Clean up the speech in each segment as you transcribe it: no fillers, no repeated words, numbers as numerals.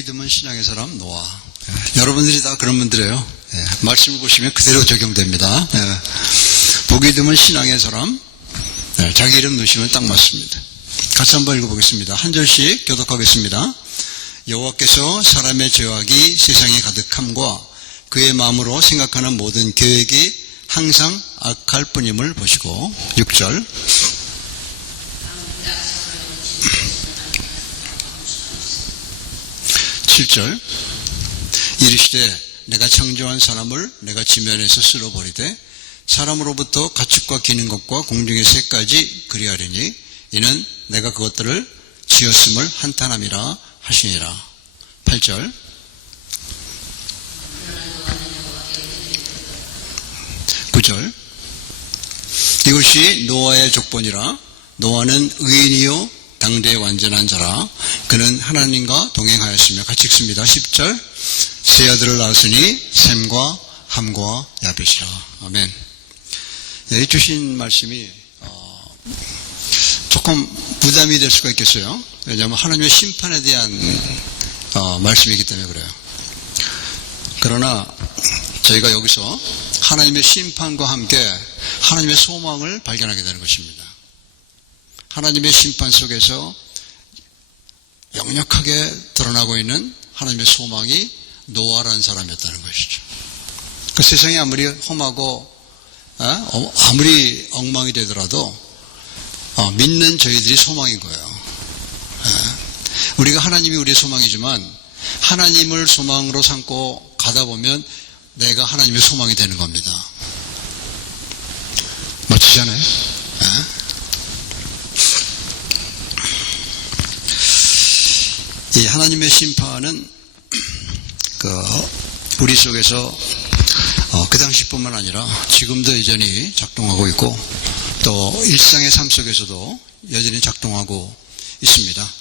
보기 드문 신앙의 사람 노아. 여러분들이 다 그런 분들이에요. 말씀을 보시면 그대로 적용됩니다. 보기 드문 신앙의 사람, 자기 이름 넣으시면 딱 맞습니다. 같이 한번 읽어보겠습니다. 한 절씩 교독하겠습니다. 여호와께서 사람의 죄악이 세상에 가득함과 그의 마음으로 생각하는 모든 계획이 항상 악할 뿐임을 보시고 6절 7절 이르시되 내가 창조한 사람을 내가 지면에서 쓸어버리되 사람으로부터 가축과 기는 것과 공중의 새까지 그리하리니 이는 내가 그것들을 지었음을 한탄함이라 하시니라. 8절 9절 이것이 노아의 족본이라. 노아는 의인이요 당대의 완전한 자라. 그는 하나님과 동행하였으며. 같이 읽습니다. 10절 세 아들을 낳았으니 셈과 함과 야벳이라. 아멘. 이 주신 말씀이 조금 부담이 될 수가 있겠어요. 왜냐하면 하나님의 심판에 대한 말씀이기 때문에 그래요. 그러나 저희가 여기서 하나님의 심판과 함께 하나님의 소망을 발견하게 되는 것입니다. 하나님의 심판 속에서 역력하게 드러나고 있는 하나님의 소망이 노아라는 사람이었다는 것이죠. 그 세상이 아무리 험하고 아무리 엉망이 되더라도 믿는 저희들이 소망인 거예요. 우리가 하나님이 우리의 소망이지만 하나님을 소망으로 삼고 가다 보면 내가 하나님의 소망이 되는 겁니다. 멋지잖아요. 이 하나님의 심판은 우리 속에서 그 당시뿐만 아니라 지금도 여전히 작동하고 있고 또 일상의 삶 속에서도 여전히 작동하고 있습니다.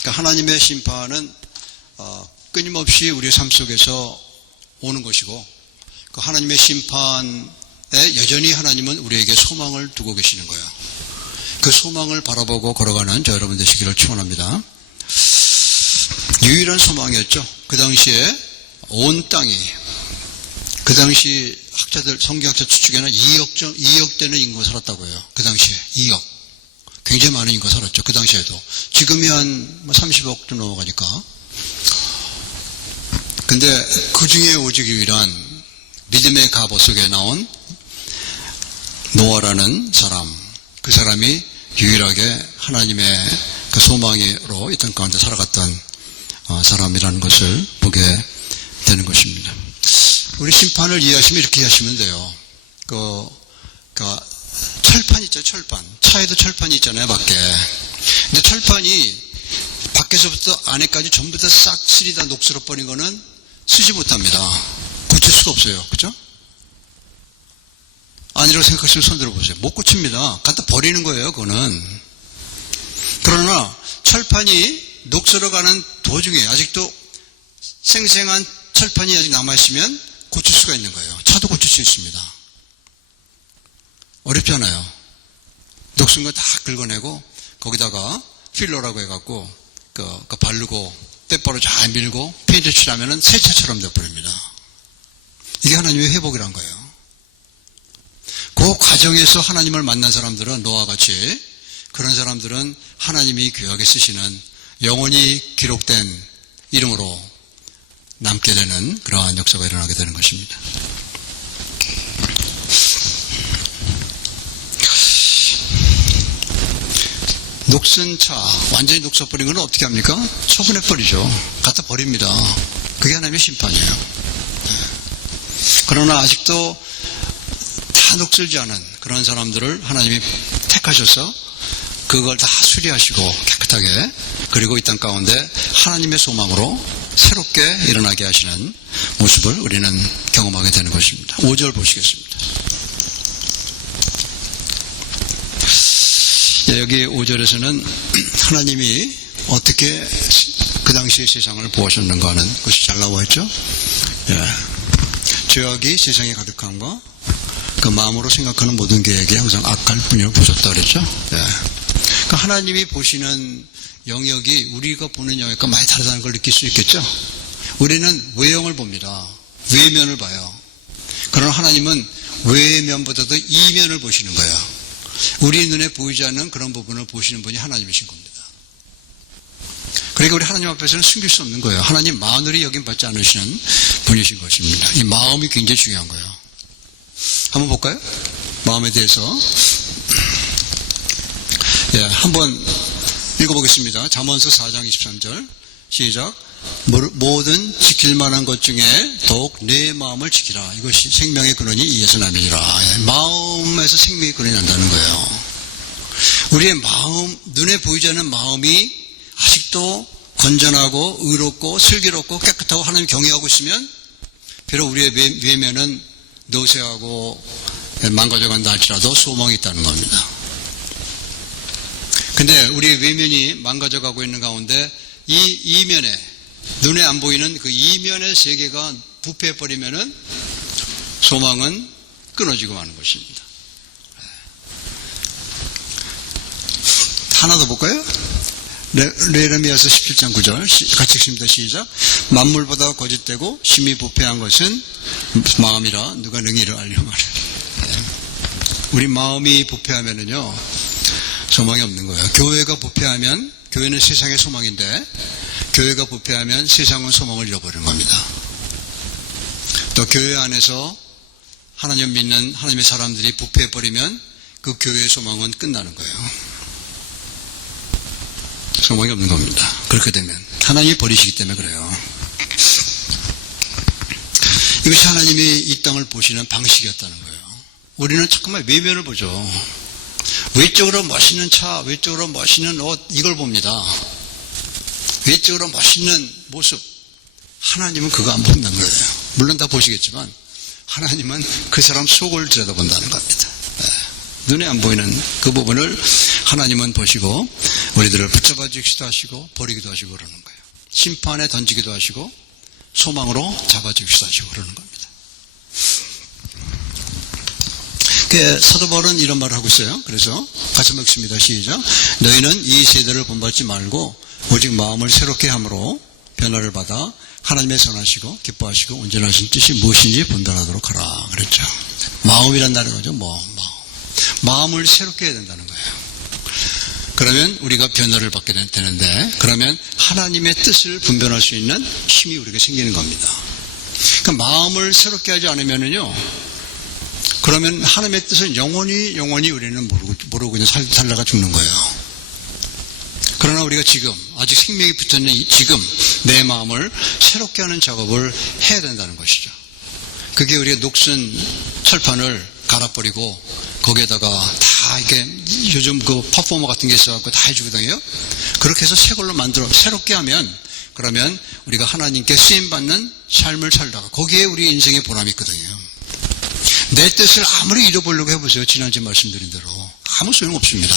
그러니까 하나님의 심판은 끊임없이 우리의 삶 속에서 오는 것이고 그 하나님의 심판에 여전히 하나님은 우리에게 소망을 두고 계시는 거예요. 그 소망을 바라보고 걸어가는 저 여러분 되시기를 축원합니다. 유일한 소망이었죠. 그 당시에 온 땅이 그 당시 학자들 성경학자 추측에는 2억 되는 인구가 살았다고 해요. 그 당시에 2억. 굉장히 많은 인구가 살았죠. 그 당시에도. 지금이 한 30억 좀 넘어가니까. 근데 그 중에 오직 유일한 믿음의 갑옷 속에 나온 노아라는 사람, 그 사람이 유일하게 하나님의 그 소망으로 이 땅 가운데 살아갔던 사람이라는 것을 보게 되는 것입니다. 우리 심판을 이해하시면 이렇게 이해하시면 돼요. 철판 있죠, 철판. 차에도 철판이 있잖아요, 밖에. 근데 철판이 밖에서부터 안에까지 전부 다 싹 쓸이 다 녹슬어 버린 거는 쓰지 못합니다. 고칠 수가 없어요. 그죠? 아니라고 생각하시면 손 들어보세요. 못 고칩니다. 갖다 버리는 거예요, 그거는. 그러나 철판이 녹슬어가는 도중에 아직도 생생한 철판이 아직 남아있으면 고칠 수가 있는 거예요. 차도 고칠 수 있습니다. 어렵잖아요. 녹슨 거 다 긁어내고 거기다가 필러라고 해갖고 그 바르고 빼바로 잘 밀고 페인트 칠하면은 새 차처럼 돼버립니다. 이게 하나님의 회복이란 거예요. 그 과정에서 하나님을 만난 사람들은 노아와 같이 그런 사람들은 하나님이 귀하게 쓰시는 영원히 기록된 이름으로 남게 되는 그러한 역사가 일어나게 되는 것입니다. 녹슨 차, 완전히 녹서버린 건 어떻게 합니까? 처분해버리죠. 갖다 버립니다. 그게 하나님의 심판이에요. 그러나 아직도 다 녹슬지 않은 그런 사람들을 하나님이 택하셔서 그걸 다 수리하시고 깨끗하게 그리고 이 땅 가운데 하나님의 소망으로 새롭게 일어나게 하시는 모습을 우리는 경험하게 되는 것입니다. 5절 보시겠습니다. 여기 5절에서는 하나님이 어떻게 그 당시의 세상을 보았었는가 하는 것이 잘 나와 있죠. 죄악이 세상에 가득함과 그 마음으로 생각하는 모든 계획이 항상 악할 뿐이라고 보셨다 그랬죠. 그러니까 하나님이 보시는 영역이 우리가 보는 영역과 많이 다르다는 걸 느낄 수 있겠죠? 우리는 외형을 봅니다. 외면을 봐요. 그러나 하나님은 외면보다도 이면을 보시는 거예요. 우리 눈에 보이지 않는 그런 부분을 보시는 분이 하나님이신 겁니다. 그러니까 우리 하나님 앞에서는 숨길 수 없는 거예요. 하나님 마늘이 여김받지 않으시는 분이신 것입니다. 이 마음이 굉장히 중요한 거예요. 한번 볼까요? 마음에 대해서. 예, 한번 읽어보겠습니다. 잠언서 4장 23절 시작. 모든 지킬 만한 것 중에 더욱 내 마음을 지키라. 이것이 생명의 근원이 이에서 남이니라. 마음에서 생명의 근원이 난다는 거예요. 우리의 마음, 눈에 보이지 않는 마음이 아직도 건전하고 의롭고 슬기롭고 깨끗하고 하나님 경외하고 있으면 비록 우리의 외면은 노쇠하고 망가져간다 할지라도 소망이 있다는 겁니다. 근데 우리의 외면이 망가져가고 있는 가운데 이 이면에 눈에 안 보이는 그 이면의 세계가 부패해버리면은 소망은 끊어지고 마는 것입니다. 하나 더 볼까요? 레르미야서 17장 9절 같이 읽습니다. 시작. 만물보다 거짓되고 심히 부패한 것은 마음이라 누가 능히를 알려 말해. 우리 마음이 부패하면은요 소망이 없는 거예요. 교회가 부패하면 교회는 세상의 소망인데 교회가 부패하면 세상은 소망을 잃어버리는 겁니다. 또 교회 안에서 하나님 믿는 하나님의 사람들이 부패해버리면 그 교회의 소망은 끝나는 거예요. 소망이 없는 겁니다. 그렇게 되면 하나님이 버리시기 때문에 그래요. 이것이 하나님이 이 땅을 보시는 방식이었다는 거예요. 우리는 잠깐만 외면을 보죠. 외적으로 멋있는 차, 외적으로 멋있는 옷 이걸 봅니다. 외적으로 멋있는 모습. 하나님은 그거 안 본다는 거예요. 물론 다 보시겠지만 하나님은 그 사람 속을 들여다본다는 겁니다. 네. 눈에 안 보이는 그 부분을 하나님은 보시고 우리들을 붙잡아 주기도 하시고 버리기도 하시고 그러는 거예요. 심판에 던지기도 하시고 소망으로 잡아 주기도 하시고 그러는 겁니다. 사도 바울은 이런 말을 하고 있어요. 그래서 같이 읽습니다. 시작. 너희는 이 세대를 본받지 말고 오직 마음을 새롭게 함으로 변화를 받아 하나님의 선하시고 기뻐하시고 온전하신 뜻이 무엇인지 분별하도록 하라. 그랬죠. 마음이란 말은 거죠. 마음을 새롭게 해야 된다는 거예요. 그러면 우리가 변화를 받게 되는데 그러면 하나님의 뜻을 분별할 수 있는 힘이 우리가 생기는 겁니다. 그러니까 마음을 새롭게 하지 않으면요 그러면 하나님의 뜻을 영원히 우리는 모르고 그냥 살다가 죽는 거예요. 그러나 우리가 지금 아직 생명이 붙어있는 지금 내 마음을 새롭게 하는 작업을 해야 된다는 것이죠. 그게 우리가 녹슨 철판을 갈아버리고 거기에다가 다 이게 요즘 그 퍼포머 같은 게 있어갖고 다 해주거든요. 그렇게 해서 새 걸로 만들어 새롭게 하면 그러면 우리가 하나님께 쓰임받는 삶을 살다가 거기에 우리 인생의 보람이 있거든요. 내 뜻을 아무리 잃어보려고 해보세요. 지난주에 말씀드린 대로 아무 소용없습니다.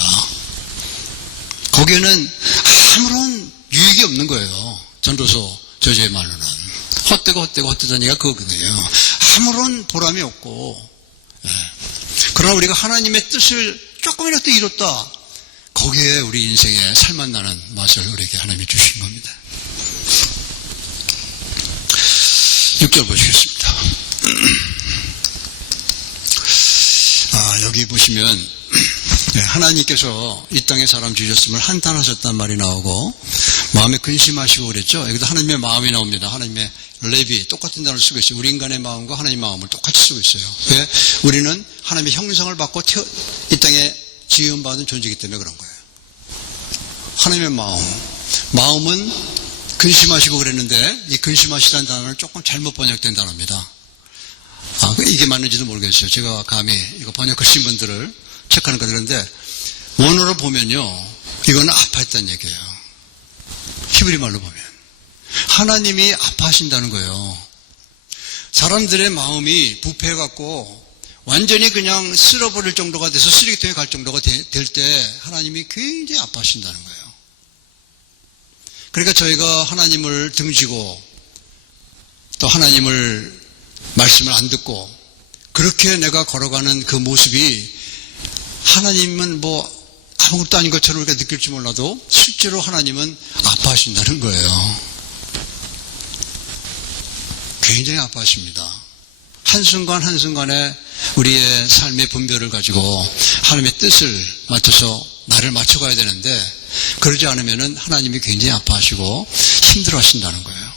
거기에는 아무런 유익이 없는 거예요. 전도서 저자의 말로는 헛되다는 얘기가 그거거든요. 아무런 보람이 없고 그러나 우리가 하나님의 뜻을 조금이라도 이뤘다 거기에 우리 인생에 살맛나는 맛을 우리에게 하나님이 주신 겁니다. 6절 보시겠습니다. 여기 보시면 하나님께서 이 땅에 사람 주셨음을 한탄하셨단 말이 나오고 마음에 근심하시고 그랬죠. 여기도 하나님의 마음이 나옵니다. 하나님의 레비 똑같은 단어를 쓰고 있어요. 우리 인간의 마음과 하나님의 마음을 똑같이 쓰고 있어요. 왜? 우리는 하나님의 형상을 받고 이 땅에 지음받은 존재이기 때문에 그런 거예요. 하나님의 마음은 근심하시고 그랬는데 이 근심하시다는 단어는 조금 잘못 번역된 단어입니다. 이게 맞는지도 모르겠어요. 제가 감히 이거 번역하신 분들을 체크하는 거 그런데 원어로 보면요 이거는 아파했다는 얘기예요. 히브리 말로 보면 하나님이 아파하신다는 거예요. 사람들의 마음이 부패해갖고 완전히 그냥 쓸어버릴 정도가 돼서 쓰레기통에 갈 정도가 될 때 하나님이 굉장히 아파하신다는 거예요. 그러니까 저희가 하나님을 등지고 또 하나님을 말씀을 안 듣고 그렇게 내가 걸어가는 그 모습이 하나님은 아무것도 아닌 것처럼 우리가 느낄지 몰라도 실제로 하나님은 아파하신다는 거예요. 굉장히 아파하십니다. 한순간 한순간에 우리의 삶의 분별을 가지고 하나님의 뜻을 맞춰서 나를 맞춰가야 되는데 그러지 않으면 하나님이 굉장히 아파하시고 힘들어 하신다는 거예요.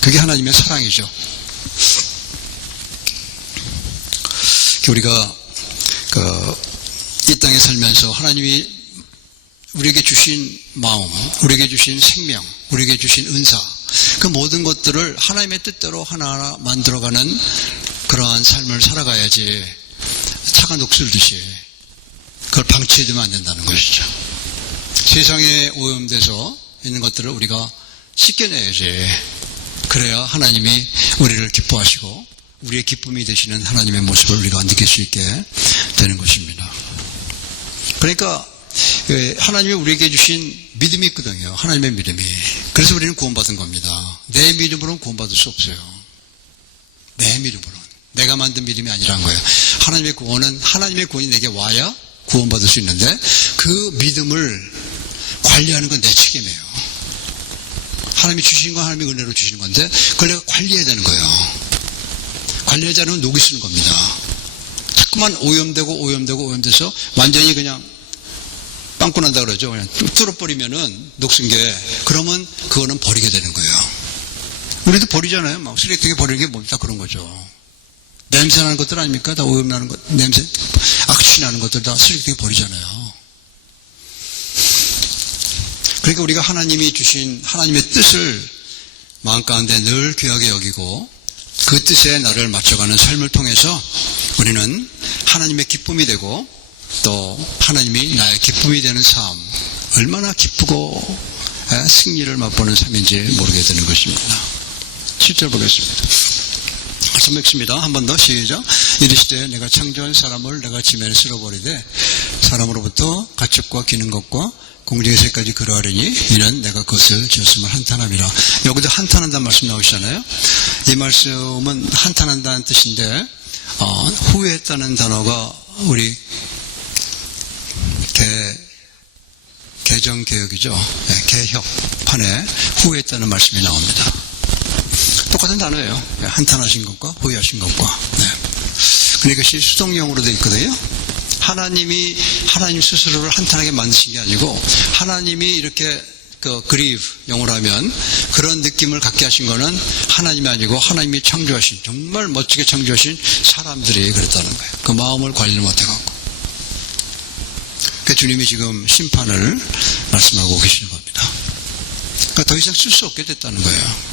그게 하나님의 사랑이죠. 우리가 이 땅에 살면서 하나님이 우리에게 주신 마음, 우리에게 주신 생명, 우리에게 주신 은사, 그 모든 것들을 하나님의 뜻대로 하나하나 만들어가는 그러한 삶을 살아가야지 차가 녹슬듯이 그걸 방치해두면 안 된다는 것이죠. 세상에 오염돼서 있는 것들을 우리가 씻겨내야지. 그래야 하나님이 우리를 기뻐하시고 우리의 기쁨이 되시는 하나님의 모습을 우리가 느낄 수 있게 되는 것입니다. 그러니까 하나님이 우리에게 주신 믿음이 있거든요. 하나님의 믿음이. 그래서 우리는 구원받은 겁니다. 내 믿음으로는 구원받을 수 없어요. 내 믿음으로는. 내가 만든 믿음이 아니란 거예요. 하나님의 구원은 하나님의 구원이 내게 와야 구원받을 수 있는데 그 믿음을 관리하는 건 내 책임이에요. 하나님이 주시는 건 하나님의 은혜로 주시는 건데 그걸 내가 관리해야 되는 거예요. 관리하지 않으면 녹이 쓰는 겁니다. 자꾸만 오염돼서 완전히 그냥 빵꾸 난다 그러죠. 그냥 뚫어버리면은 녹슨 게 그러면 그거는 버리게 되는 거예요. 우리도 버리잖아요. 막 쓰레기통에 버리는 게 뭡니까? 그런 거죠. 냄새 나는 것들 아닙니까? 다 오염 나는 것, 냄새, 악취 나는 것들 다 쓰레기통에 버리잖아요. 그러니까 우리가 하나님이 주신 하나님의 뜻을 마음 가운데 늘 귀하게 여기고 그 뜻에 나를 맞춰가는 삶을 통해서 우리는 하나님의 기쁨이 되고 또 하나님이 나의 기쁨이 되는 삶, 얼마나 기쁘고 승리를 맛보는 삶인지 모르게 되는 것입니다. 7절 보겠습니다. 말씀 읽습니다. 한 번 더 시작. 이르시되 내가 창조한 사람을 내가 지면에 쓸어버리되 사람으로부터 가축과 기는 것과 공중에서까지 그러하려니 이는 내가 그것을 지었음을 한탄함이라. 여기도 한탄한다는 말씀 나오시잖아요. 이 말씀은 한탄한다는 뜻인데 후회했다는 단어가 우리 개정개혁이죠. 개혁판에 후회했다는 말씀이 나옵니다. 똑같은 단어예요. 한탄하신 것과 후회하신 것과. 근데 이것이 수동형으로 되어 있거든요. 하나님이 하나님 스스로를 한탄하게 만드신 게 아니고 하나님이 이렇게 그리브 영어로 하면 그런 느낌을 갖게 하신 거는 하나님이 아니고 하나님이 창조하신 정말 멋지게 창조하신 사람들이 그랬다는 거예요. 그 마음을 관리를 못해갖고. 그 주님이 지금 심판을 말씀하고 계시는 겁니다. 그러니까 더 이상 쓸 수 없게 됐다는 거예요.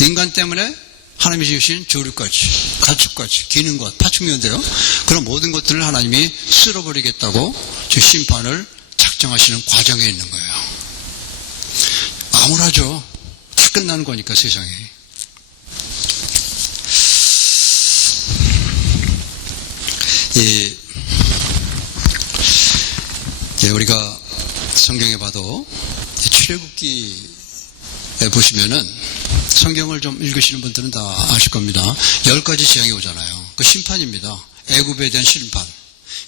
인간 때문에 하나님이 지으신 조류까지, 가축까지, 기는 것, 파충류인데요. 그런 모든 것들을 하나님이 쓸어버리겠다고 저 심판을 작정하시는 과정에 있는 거예요. 암울하죠. 다 끝나는 거니까 세상에. 우리가 성경에 봐도 출애굽기에 보시면은 성경을 좀 읽으시는 분들은 다 아실 겁니다. 10가지 재앙이 오잖아요. 그 심판입니다. 애굽에 대한 심판.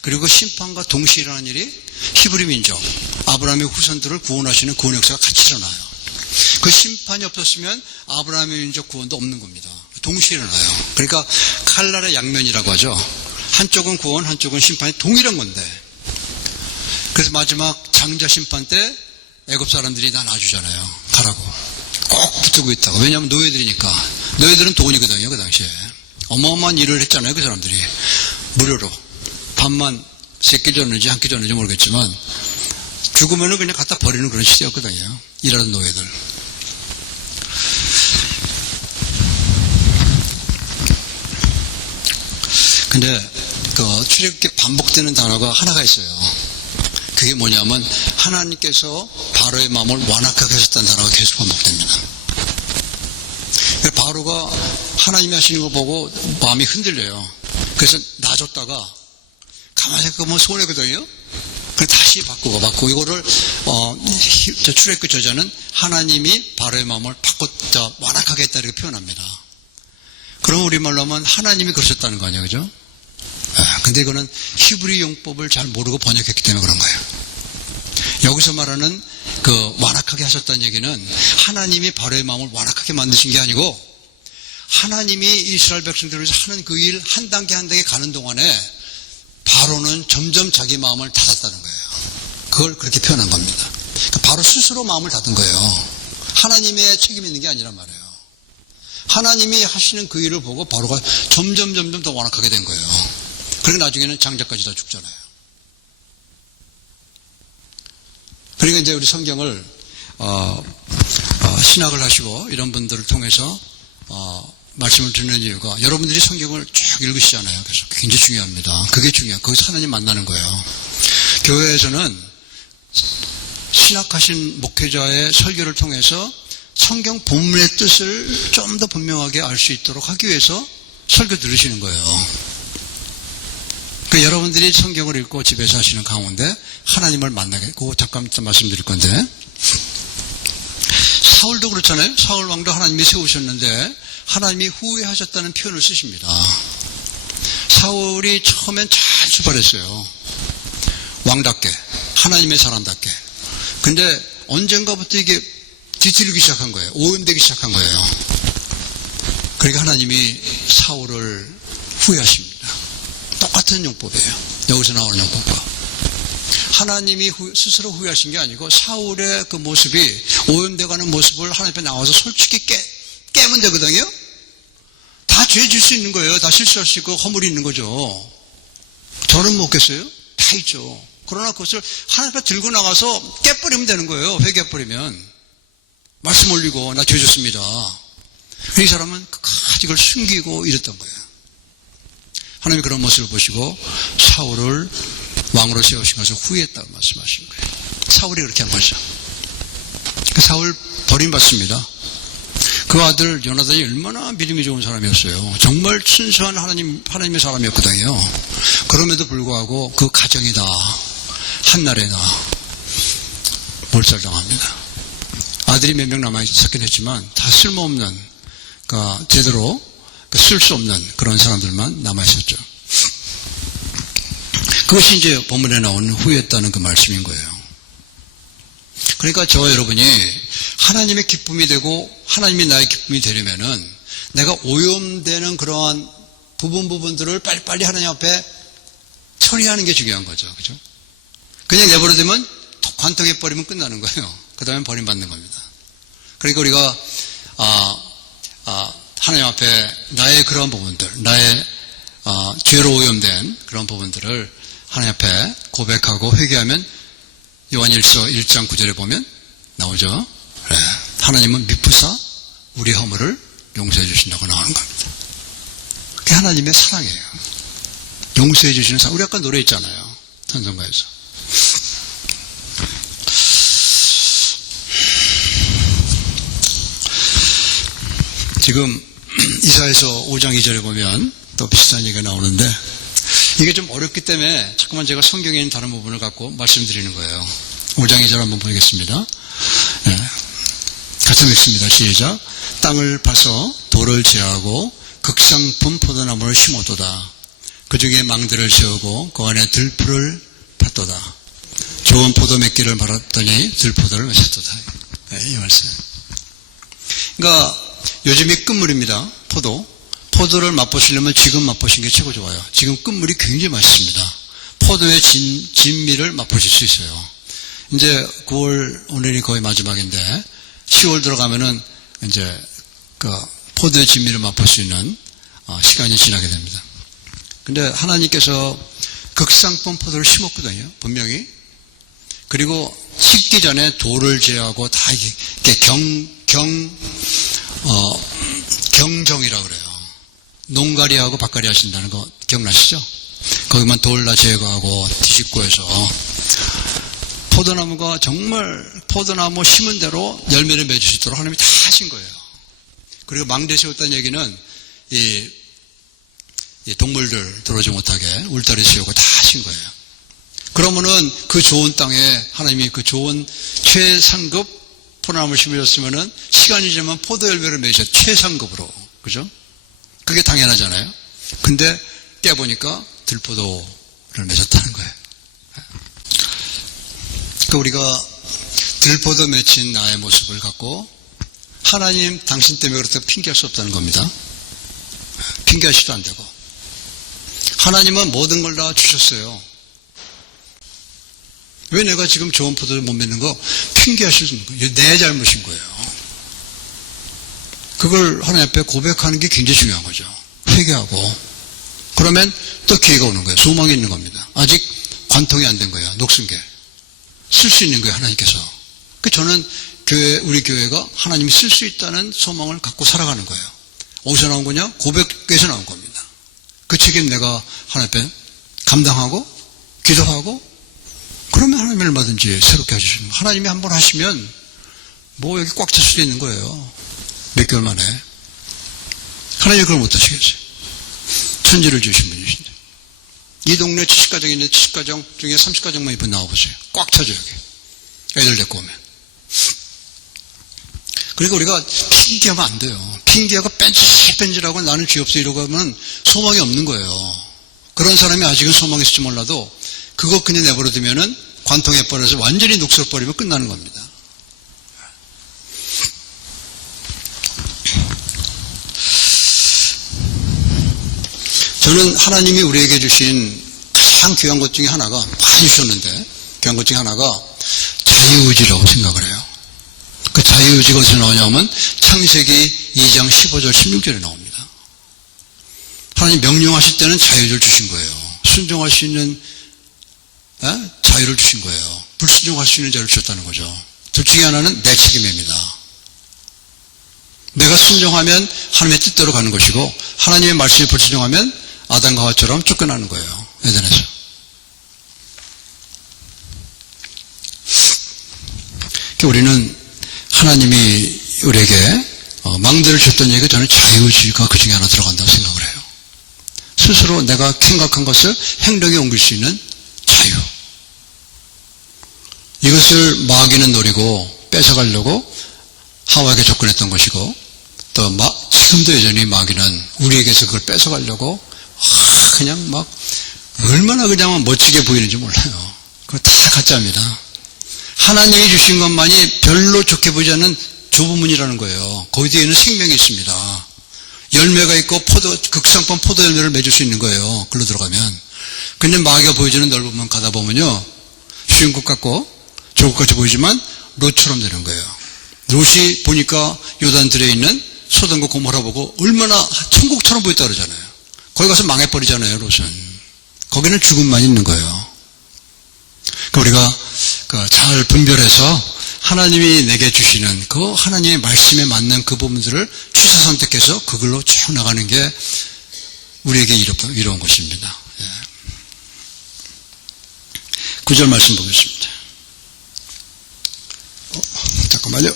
그리고 심판과 동시에 일어나는 일이 히브리 민족, 아브라함의 후손들을 구원하시는 구원 역사가 같이 일어나요. 그 심판이 없었으면 아브라함의 민족 구원도 없는 겁니다. 동시에 일어나요. 그러니까 칼날의 양면이라고 하죠. 한쪽은 구원, 한쪽은 심판이 동일한 건데. 그래서 마지막 장자 심판 때 애굽 사람들이 다 놔주잖아요. 가라고. 꼭 붙들고 있다고. 왜냐하면 노예들이니까. 노예들은 돈이거든요. 그 당시에. 어마어마한 일을 했잖아요. 그 사람들이. 무료로. 밥만 3끼 줬는지 한 끼 줬는지 모르겠지만 죽으면은 그냥 갖다 버리는 그런 시대였거든요. 일하는 노예들. 근데 출애굽기 반복되는 단어가 하나가 있어요. 그게 뭐냐면 하나님께서 바로의 마음을 완악하게 하셨다는 단어가 계속 반복됩니다. 바로가 하나님이 하시는 거 보고 마음이 흔들려요. 그래서 놔줬다가 가만히 생각해보면 손해거든요. 그래서 다시 바꾸고 이거를 출애굽기 저자는 하나님이 바로의 마음을 바꿨다 완악하게 했다 이렇게 표현합니다. 그럼 우리말로 하면 하나님이 그러셨다는 거 아니에요, 그죠? 근데 이거는 히브리 용법을 잘 모르고 번역했기 때문에 그런 거예요. 여기서 말하는 그 완악하게 하셨다는 얘기는 하나님이 바로의 마음을 완악하게 만드신 게 아니고 하나님이 이스라엘 백성들을 위해서 하는 그 일 한 단계 한 단계 가는 동안에 바로는 점점 자기 마음을 닫았다는 거예요. 그걸 그렇게 표현한 겁니다. 그러니까 바로 스스로 마음을 닫은 거예요. 하나님의 책임이 있는 게 아니란 말이에요. 하나님이 하시는 그 일을 보고 바로가 점점 더 완악하게 된 거예요. 그리고 나중에는 장자까지 다 죽잖아요. 그러니까 이제 우리 성경을 신학을 하시고 이런 분들을 통해서 말씀을 듣는 이유가 여러분들이 성경을 쭉 읽으시잖아요. 그래서 굉장히 중요합니다. 그게 중요해요. 거기서 하나님 만나는 거예요. 교회에서는 신학하신 목회자의 설교를 통해서 성경 본문의 뜻을 좀 더 분명하게 알 수 있도록 하기 위해서 설교 들으시는 거예요. 그러니까 여러분들이 성경을 읽고 집에서 하시는 가운데 하나님을 만나겠고 잠깐 말씀드릴 건데 사울도 그렇잖아요. 사울 왕도 하나님이 세우셨는데 하나님이 후회하셨다는 표현을 쓰십니다. 사울이 처음엔 잘 출발했어요. 왕답게 하나님의 사람답게. 근데 언젠가부터 이게 뒤틀리기 시작한 거예요. 오염되기 시작한 거예요. 그러니까 하나님이 사울을 후회하십니다. 똑같은 용법이에요. 여기서 나오는 용법과 하나님이 스스로 후회하신 게 아니고 사울의 그 모습이 오염되어가는 모습을 하나님 앞에 나와서 솔직히 깨면 되거든요. 다 죄 질 수 있는 거예요. 다 실수할 수 있고 허물이 있는 거죠. 저는 못겠어요? 다 있죠. 그러나 그것을 하나님 앞에 들고 나가서 깨버리면 되는 거예요. 회개해버리면 말씀 올리고 나 죄 졌습니다. 이 사람은 끝까지 이걸 숨기고 이랬던 거예요. 하나님이 그런 모습을 보시고 사울을 왕으로 세우신 것을 후회했다고 말씀하신 거예요. 사울이 그렇게 한 거죠. 사울 버림받습니다. 그 아들 요나단이 얼마나 믿음이 좋은 사람이었어요. 정말 순수한 하나님의 사람이었거든요. 그럼에도 불구하고 그 가정이 다 한날에 다 몰살당합니다. 아들이 몇 명 남아있었긴 했지만 다 쓸모없는, 그러니까 제대로 쓸 수 없는 그런 사람들만 남아있었죠. 그것이 이제 본문에 나오는 후회했다는 그 말씀인 거예요. 그러니까 저와 여러분이 하나님의 기쁨이 되고 하나님이 나의 기쁨이 되려면은 내가 오염되는 그러한 부분들을 빨리빨리 하나님 앞에 처리하는 게 중요한 거죠. 그죠? 그냥 내버려두면 관통해버리면 끝나는 거예요. 그 다음에 버림받는 겁니다. 그러니까 우리가, 하나님 앞에 나의 그런 부분들, 나의, 죄로 오염된 그런 부분들을 하나님 앞에 고백하고 회개하면 요한일서 1장 9절에 보면 나오죠. 그래. 하나님은 미쁘사 우리 허물을 용서해 주신다고 나오는 겁니다. 그게 하나님의 사랑이에요. 용서해 주시는 사랑. 우리 아까 노래했잖아요. 찬송가에서. 지금 이사야서 5장 2절에 보면 또 비슷한 얘기가 나오는데 이게 좀 어렵기 때문에 자꾸만 제가 성경에 있는 다른 부분을 갖고 말씀드리는 거예요. 5장 2절 한번 보겠습니다. 네. 같이 읽습니다. 시작. 땅을 파서 돌을 제하고 극상품 포도나무를 심어도다. 그 중에 망들을 세우고 그 안에 들풀을 팠도다. 좋은 포도 맺기를 바랐더니 들포도를 맺었도다. 네, 이 말씀. 그러니까 요즘이 끝물입니다. 포도를 맛보시려면 지금 맛보신 게 최고 좋아요. 지금 끝물이 굉장히 맛있습니다. 포도의 진미를 맛보실 수 있어요. 이제 9월, 오늘이 거의 마지막인데 10월 들어가면은 이제 그 포도의 진미를 맛볼 수 있는 시간이 지나게 됩니다. 근데 하나님께서 극상품 포도를 심었거든요. 분명히. 그리고 심기 전에 돌을 제하고 다 이렇게 경정이라고 그래요. 농가리하고 밭가리 하신다는 거 기억나시죠? 거기만 돌 다 제거하고 뒤집고 해서 포도나무가 정말 포도나무 심은 대로 열매를 맺을 수 있도록 하나님이 다 하신 거예요. 그리고 망대 세웠다는 얘기는 이 동물들 들어오지 못하게 울타리 세우고 다 하신 거예요. 그러면은 그 좋은 땅에 하나님이 그 좋은 최상급 포도나무를 심으셨으면은 시간이 지나면 포도 열매를 맺으셨 최상급으로. 그죠? 그게 당연하잖아요. 근데 깨보니까 들포도를 맺었다는 거예요. 그러니까 우리가 들포도 맺힌 나의 모습을 갖고 하나님 당신 때문에 그렇다고 핑계할 수 없다는 겁니다. 핑계하시도 안 되고. 하나님은 모든 걸 다 주셨어요. 왜 내가 지금 좋은 포도를 못 맺는 거 핑계하실 수 있는 거예요. 내 잘못인 거예요. 그걸 하나님 앞에 고백하는 게 굉장히 중요한 거죠. 회개하고. 그러면 또 기회가 오는 거예요. 소망이 있는 겁니다. 아직 관통이 안 된 거예요. 녹슨 게. 쓸 수 있는 거예요. 하나님께서. 저는 우리 교회가 하나님이 쓸 수 있다는 소망을 갖고 살아가는 거예요. 어디서 나온 거냐? 고백에서 나온 겁니다. 그 책임 내가 하나님 앞에 감당하고 기도하고 그러면 하나님이 얼마든지 새롭게 해주시는 거예요. 하나님이 한번 하시면 뭐 여기 꽉 찰 수도 있는 거예요. 몇 개월 만에. 하나님이 그걸 못 하시겠어요. 천지를 주신 분이신데. 이 동네 70가정이 있는데 70가정 중에 30가정만 이번 나와보세요. 꽉 차죠 여기. 애들 데리고 오면. 그러니까 우리가 핑계하면 안 돼요. 핑계하고 뺀질뺀질하고 나는 죄 없어 이러고 하면 소망이 없는 거예요. 그런 사람이 아직은 소망이 있을지 몰라도 그거 그냥 내버려두면은 관통해버려서 완전히 녹슬어버리면 끝나는 겁니다. 저는 하나님이 우리에게 주신 가장 귀한 것 중에 하나가 많이 주셨는데 귀한 것 중에 하나가 자유의지라고 생각을 해요. 그 자유의지가 어디서 나오냐면 창세기 2장 15절 16절에 나옵니다. 하나님 명령하실 때는 자유를 주신 거예요. 순종할 수 있는 자유를 주신 거예요. 불순종할 수 있는 자유를 주셨다는 거죠. 둘 중에 하나는 내 책임입니다. 내가 순종하면 하나님의 뜻대로 가는 것이고 하나님의 말씀에 불순종하면 아담과 하와처럼 쫓겨나는 거예요. 에덴에서. 우리는 하나님이 우리에게 망대를 줬던 얘기가 저는 자유의지가 그 중에 하나 들어간다고 생각을 해요. 스스로 내가 생각한 것을 행동에 옮길 수 있는 자유. 이것을 마귀는 노리고 뺏어가려고 하와에게 접근했던 것이고 또 지금도 여전히 마귀는 우리에게서 그걸 뺏어가려고 그냥 막 얼마나 그냥 멋지게 보이는지 몰라요. 그거 다 가짜입니다. 하나님이 주신 것만이 별로 좋게 보이지 않는 좁은 문이라는 거예요. 거기 뒤에는 생명이 있습니다. 열매가 있고 극상품 포도 열매를 맺을 수 있는 거예요. 글로 들어가면. 근데 마귀가 보여주는 넓은 문 가다 보면요. 쉬운 것 같고 좋을 것 같이 보이지만 롯처럼 되는 거예요. 롯이 보니까 요단들에 있는 소돔과 고모라 보고 얼마나 천국처럼 보였다 그러잖아요. 거기 가서 망해버리잖아요. 롯은. 거기는 죽음만 있는 거예요. 그러니까 우리가 잘 분별해서 하나님이 내게 주시는 그 하나님의 말씀에 맞는 그 부분들을 취사 선택해서 그걸로 쭉 나가는 게 우리에게 이로운 것입니다. 9절 말씀 보겠습니다. 잠깐만요.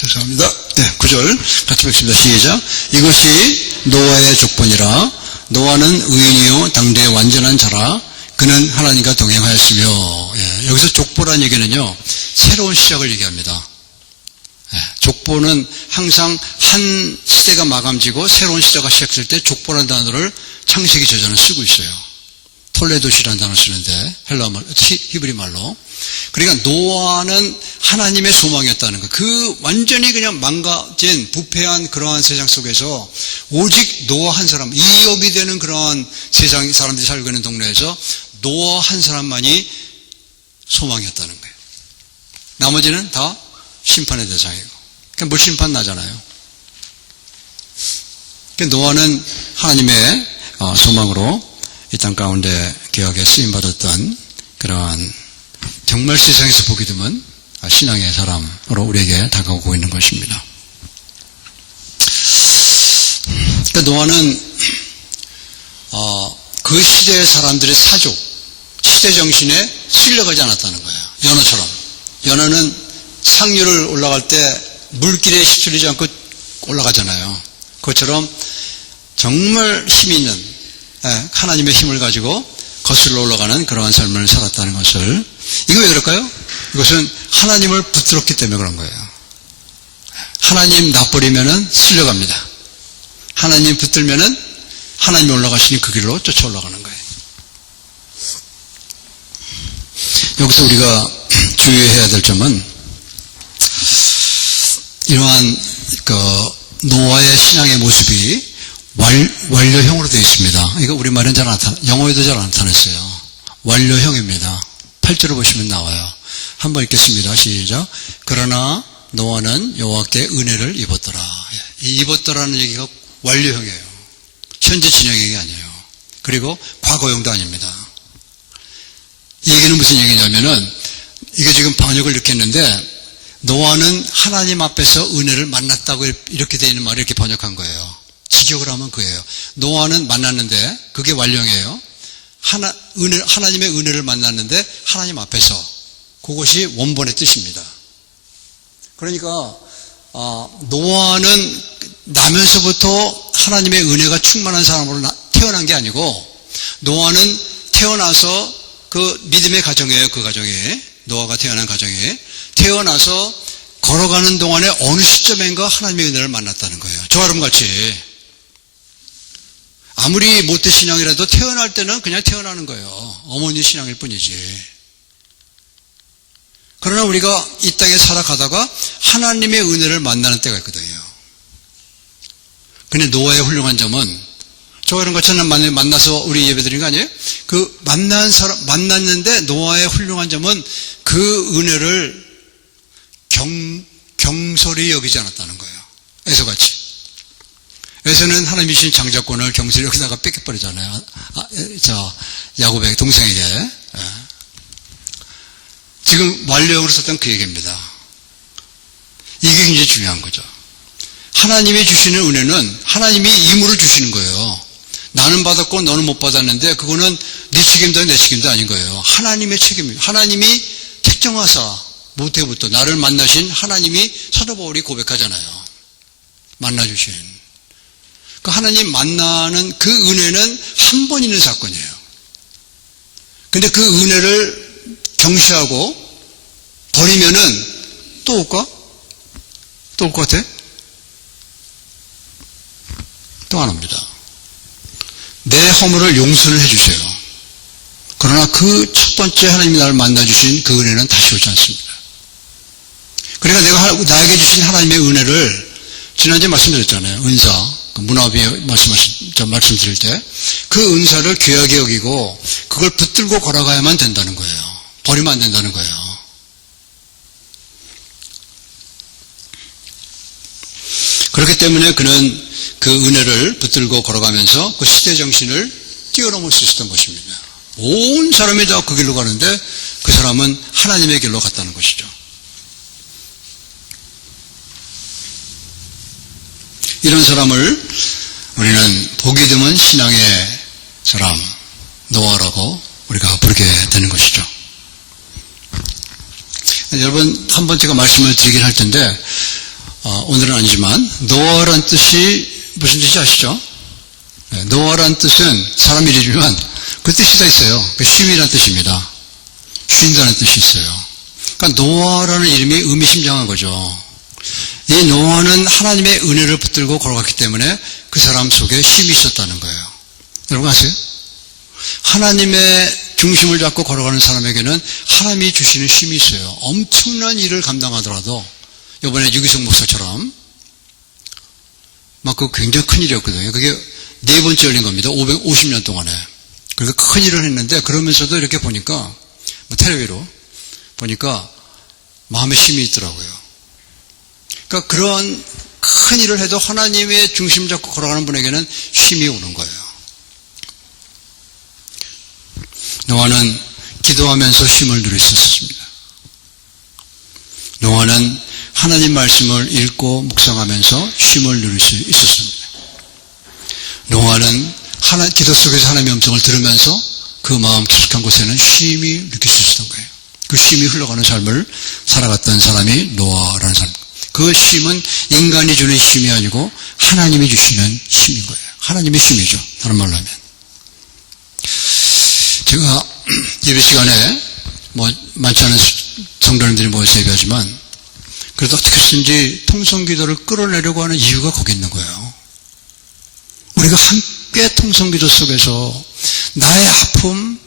죄송합니다. 9절 같이 뵙습니다. 시작. 이것이 노아의 족본이라. 노아는 의인이요 당대의 완전한 자라. 그는 하나님과 동행하였으며. 여기서 족보란 얘기는요 새로운 시작을 얘기합니다. 족보는 항상 한 시대가 마감지고 새로운 시대가 시작될 때 족보라는 단어를 창세기 저자는 쓰고 있어요. 톨레도시라는 단어를 쓰는데 헬라말, 히브리 말로. 그러니까 노아는 하나님의 소망이었다는 거. 그 완전히 그냥 망가진 부패한 그러한 세상 속에서 오직 노아 한 사람, 이업이 되는 그러한 세상 사람들이 살고 있는 동네에서 노아 한 사람만이 소망이었다는 거예요. 나머지는 다 심판의 대상이고. 그러니까 물 심판 나잖아요. 그러니까 노아는 하나님의 소망으로 이 땅 가운데 귀하게 쓰임받았던 그러한 정말 세상에서 보기 드문 신앙의 사람으로 우리에게 다가오고 있는 것입니다. 그러니까 노아는 그 시대의 사람들의 사족, 시대 정신에 실려가지 않았다는 거예요. 연어처럼. 연어는 상류를 올라갈 때 물길에 휩쓸리지 않고 올라가잖아요. 그것처럼 정말 힘이 있는 하나님의 힘을 가지고 거슬러 올라가는 그러한 삶을 살았다는 것을. 이거 왜 그럴까요? 이것은 하나님을 붙들었기 때문에 그런 거예요. 하나님 놔버리면은 쓸려갑니다. 하나님 붙들면은 하나님이 올라가시니 그 길로 쫓아 올라가는 거예요. 여기서 우리가 주의해야 될 점은 이러한 노아의 신앙의 모습이 완료형으로 되어 있습니다. 이거 우리말은 영어에도 잘 안 나타났어요. 완료형입니다. 8절을 보시면 나와요. 한번 읽겠습니다. 시작. 그러나 노아는 여호와께 은혜를 입었더라. 이 입었더라는 얘기가 완료형이에요. 현재 진행형이 아니에요. 그리고 과거형도 아닙니다. 이 얘기는 무슨 얘기냐면은 이게 지금 번역을 이렇게 했는데 노아는 하나님 앞에서 은혜를 만났다고 이렇게 되어 있는 말을 이렇게 번역한 거예요. 직역을 하면 그예요. 노아는 만났는데 그게 완료형이에요. 하나님의 은혜를 만났는데 하나님 앞에서 그것이 원본의 뜻입니다. 그러니까 노아는 나면서부터 하나님의 은혜가 충만한 사람으로 태어난 게 아니고 노아는 태어나서 그 믿음의 가정이에요. 그 가정이 노아가 태어난 가정이 태어나서 걸어가는 동안에 어느 시점인가 하나님의 은혜를 만났다는 거예요. 저 여러분같이 아무리 못된 신앙이라도 태어날 때는 그냥 태어나는 거예요. 어머니 신앙일 뿐이지. 그러나 우리가 이 땅에 살아가다가 하나님의 은혜를 만나는 때가 있거든요. 근데 노아의 훌륭한 점은 저 이런 것처럼 만나서 우리 예배드린 거 아니에요? 그 만났는데 노아의 훌륭한 점은 그 은혜를 경솔히 여기지 않았다는 거예요. 에서같이. 에서는 하나님이 주신 장자권을 경솔히 여기다가 뺏겨버리잖아요. 야곱의 동생에게. 지금 완료형으로 썼던 그 얘기입니다. 이게 굉장히 중요한 거죠. 하나님이 주시는 은혜는 하나님이 임으로 주시는 거예요. 나는 받았고 너는 못 받았는데 그거는 네 책임도 내 책임도 아닌 거예요. 하나님의 책임입니다. 하나님이 택정하사 모태부터 나를 만나신 하나님이 사도 바울이 고백하잖아요. 만나주신. 그 하나님 만나는 그 은혜는 한 번 있는 사건이에요. 근데 그 은혜를 경시하고 버리면은 또 올까? 또 올 것 같아? 또 안 옵니다. 내 허물을 용서를 해주세요. 그러나 그 첫 번째 하나님이 나를 만나주신 그 은혜는 다시 오지 않습니다. 그러니까 내가 나에게 주신 하나님의 은혜를 지난주에 말씀드렸잖아요. 은사, 문화비 말씀드릴 때 그 은사를 귀하게 여기고 그걸 붙들고 걸어가야만 된다는 거예요. 버리면 안 된다는 거예요. 그렇기 때문에 그는 그 은혜를 붙들고 걸어가면서 그 시대 정신을 뛰어넘을 수 있었던 것입니다. 온 사람이 다 그 길로 가는데 그 사람은 하나님의 길로 갔다는 것이죠. 이런 사람을 우리는 보기 드문 신앙의 사람, 노아라고 우리가 부르게 되는 것이죠. 여러분, 한번 제가 말씀을 드리긴 할 텐데, 오늘은 아니지만, 노아란 뜻이 무슨 뜻인지 아시죠? 노아란 뜻은 사람 이름이지만 그 뜻이 다 있어요. 그 쉼이라는 뜻입니다. 쉰다는 뜻이 있어요. 그러니까 노아라는 이름이 의미심장한 거죠. 이 노아는 하나님의 은혜를 붙들고 걸어갔기 때문에 그 사람 속에 쉼이 있었다는 거예요. 여러분 아세요? 하나님의 중심을 잡고 걸어가는 사람에게는 하나님이 주시는 쉼이 있어요. 엄청난 일을 감당하더라도 이번에 유기성 목사처럼 막 그 굉장히 큰 일이었거든요. 그게 4번째 열린 겁니다. 550년 동안에. 그러니까 큰 일을 했는데 그러면서도 이렇게 보니까 텔레비로 보니까 마음에 쉼이 있더라고요. 그러니까 그런 큰 일을 해도 하나님의 중심 잡고 걸어가는 분에게는 쉼이 오는 거예요. 노아는 기도하면서 쉼을 누릴 수 있었습니다. 노아는 하나님 말씀을 읽고 묵상하면서 쉼을 누릴 수 있었습니다. 노아는 기도 속에서 하나님의 음성을 들으면서 그 마음 깊숙한 곳에는 쉼이 느낄 수 있었던 거예요. 그 쉼이 흘러가는 삶을 살아갔던 사람이 노아라는 사람. 그 쉼은 인간이 주는 쉼이 아니고 하나님이 주시는 쉼인 거예요. 하나님의 쉼이죠. 다른 말로 하면. 제가 예배 시간에 많지 않은 성도님들이 모여서 예배하지만 그래도 어떻게 해서든지 통성기도를 끌어내려고 하는 이유가 거기 있는 거예요. 우리가 함께 통성기도 속에서 나의 아픔,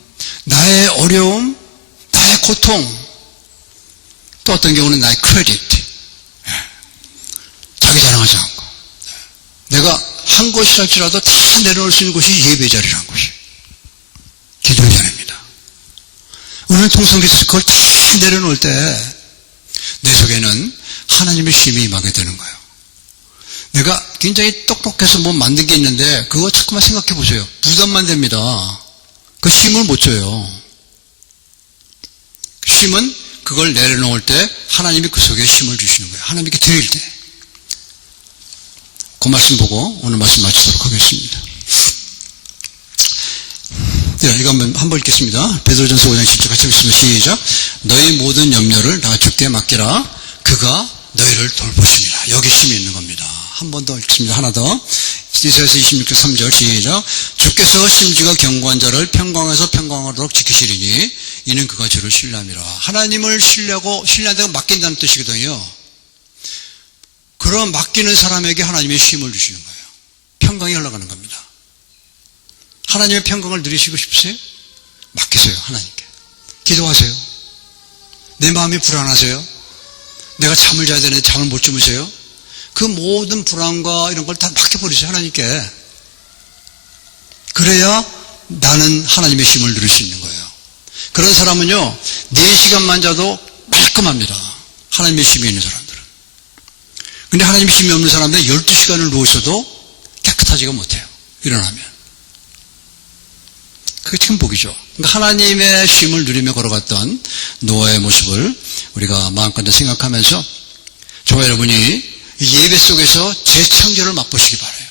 나의 어려움, 나의 나의 고통, 또 어떤 경우는 나의 크레딧, 자기 자랑하지 않고 내가 한 것이랄지라도 다 내려놓을 수 있는 곳이 예배 자리라는 것이 기도의 자리입니다. 우리는 통성에서 그걸 다 내려놓을 때 내 속에는 하나님의 쉼이 임하게 되는 거예요. 내가 굉장히 똑똑해서 뭐 만든 게 있는데 그거 자꾸만 생각해 보세요. 부담만 됩니다. 그 쉼을 못 줘요. 쉼은 그걸 내려놓을 때 하나님이 그 속에 쉼을 주시는 거예요. 하나님께 드릴 때. 그 말씀 보고 오늘 말씀 마치도록 하겠습니다. 네, 이거 한번 읽겠습니다. 베드로전서 5장 10절 같이 읽습니다. 시작. 너희 모든 염려를 다 주께 맡기라. 그가 너희를 돌보시리라. 여기 쉼이 있는 겁니다. 한 번 더 읽습니다. 하나 더. 이사야서 26장 3절 시작. 주께서 심지가 견고한 자를 평강에서 평강하도록 지키시리니 이는 그가 주를 신뢰함이라. 하나님을 신뢰한다고 맡긴다는 뜻이거든요. 그런 맡기는 사람에게 하나님의 쉼을 주시는 거예요. 평강이 흘러가는 겁니다. 하나님의 평강을 누리시고 싶으세요? 맡기세요. 하나님께. 기도하세요. 내 마음이 불안하세요? 내가 잠을 자야 되는데 잠을 못 주무세요? 그 모든 불안과 이런 걸 다 맡겨버리세요. 하나님께. 그래야 나는 하나님의 쉼을 누릴 수 있는 거예요. 그런 사람은요 4시간만 자도 말끔합니다. 하나님의 쉼이 있는 사람들은. 근데 하나님의 쉼이 없는 사람들은 12시간을 누워 있어도 깨끗하지가 못해요. 일어나면. 그게 참 복이죠. 그러니까 하나님의 쉼을 누리며 걸어갔던 노아의 모습을 우리가 마음껏 생각하면서 저와 여러분이 예배 속에서 재창조를 맛보시기 바라요.